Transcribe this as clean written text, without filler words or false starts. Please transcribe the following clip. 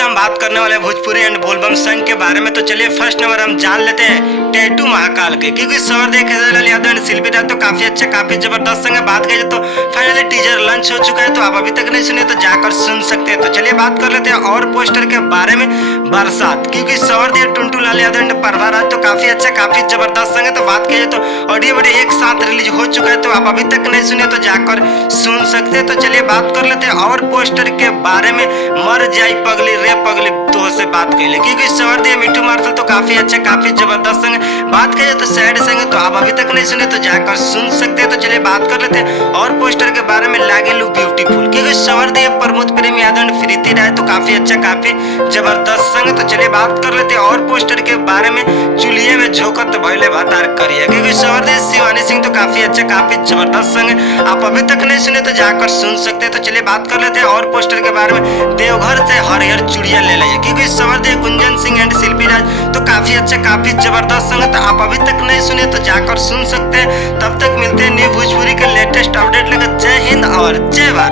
से हम बात करने वाले हैं भोजपुरी एंड बोलबम संघ के बारे में। तो चलिए फर्स्ट नंबर हम जान लेते हैं टैटू महाकाल के, क्योंकि सौरदेव खेजरीलाल यादव एंड शिल्पी राज तो काफी अच्छा काफी जबरदस्त संग है। बात करें तो फाइनली टीजर लॉन्च हो चुका है, तो आप अभी तक नहीं सुने तो जाकर सुन सकते हैं। तो चलिए बात कर लेते हैं और पोस्टर के बारे में। बरसात, क्योंकि सौरदेव टुंटू लाल यादव एंड प्रभा राज तो काफी अच्छा काफी जबरदस्त संग है। तो बात करिए तो ऑडियो वीडियो एक साथ रिलीज हो चुका है, तो आप अभी तक नहीं सुने तो जाकर सुन सकते हैं। तो चलिए बात कर लेते हैं और पोस्टर के बारे में। मर जाई पगली रे पगली तो से बात कर ले, क्योंकि सौरदेव मिट्टू मार्शल तो काफी अच्छा काफी जबरदस्त संग है। बात करिए तो सैड संग है, तो आप अभी तक नहीं सुने तो जाकर सुन सकते हैं। तो चलिए बात कर लेते हैं और पोस्टर के बारे में। लागे लू ब्यूटीफुल, क्योंकि सौरदेव प्रमोद प्रेम यादव एंड प्रीति राय तो काफी अच्छा काफी जबरदस्त संग है। तो चलिए बात कर लेते हैं और पोस्टर के बारे में। चुलिये में झोंकत भइले भतार करिए, क्योंकि सौरदेव शिवानी सिंह तो काफी अच्छा काफी जबरदस्त संग है। आप अभी तक नहीं सुने तो जाकर सुन सकते हैं। तो चलिए बात कर लेते हैं और पोस्टर के बारे में। देवघर से हरिहर चूड़िया ले लिया, क्योंकि सौरदेव गुंजन सिंह एंड शिल्पी राज तो काफी अच्छा काफी जबरदस्त संग है। तो आप अभी तक नहीं सुने तो जाकर सुन सकते हैं। तब तक मिलते हैं न्यू भोजपुरी के लेटेस्ट अपडेट लेकर। जय हिंद और जय भारत।